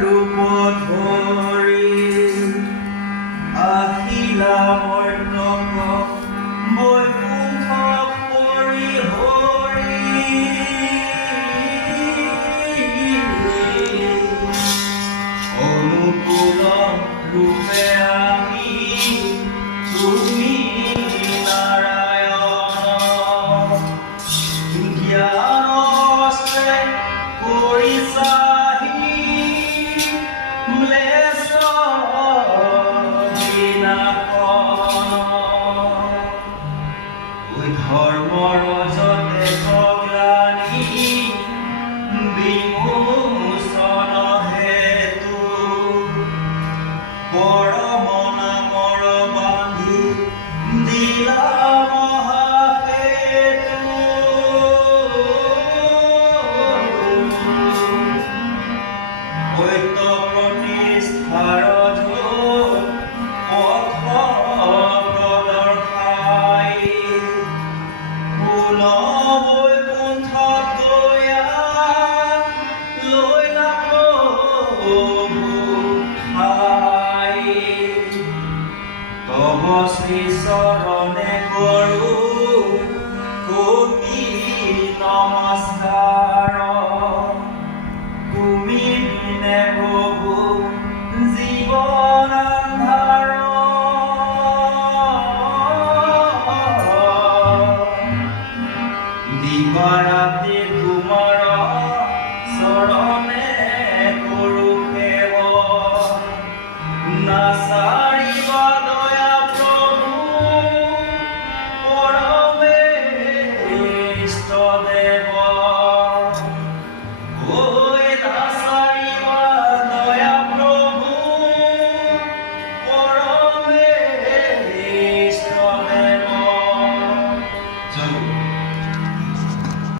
ৰূপ ধৰি আহিলা মৰ্তক বৈকুণ্ঠ পৰি হৰি অনুকূল ৰূপে আহি তুমি নাৰায়ণ জ্ঞানস্তে কৰিছাহি ম্লেচ্ছ ধৰ্মৰ যতে গ্লানি বিমোচন হেতু পৰম নামৰ বান্ধি দিলা মহাহেতু সত্য প্ৰতিষ্ঠাৰ তব শ্ৰী চৰণে কৰো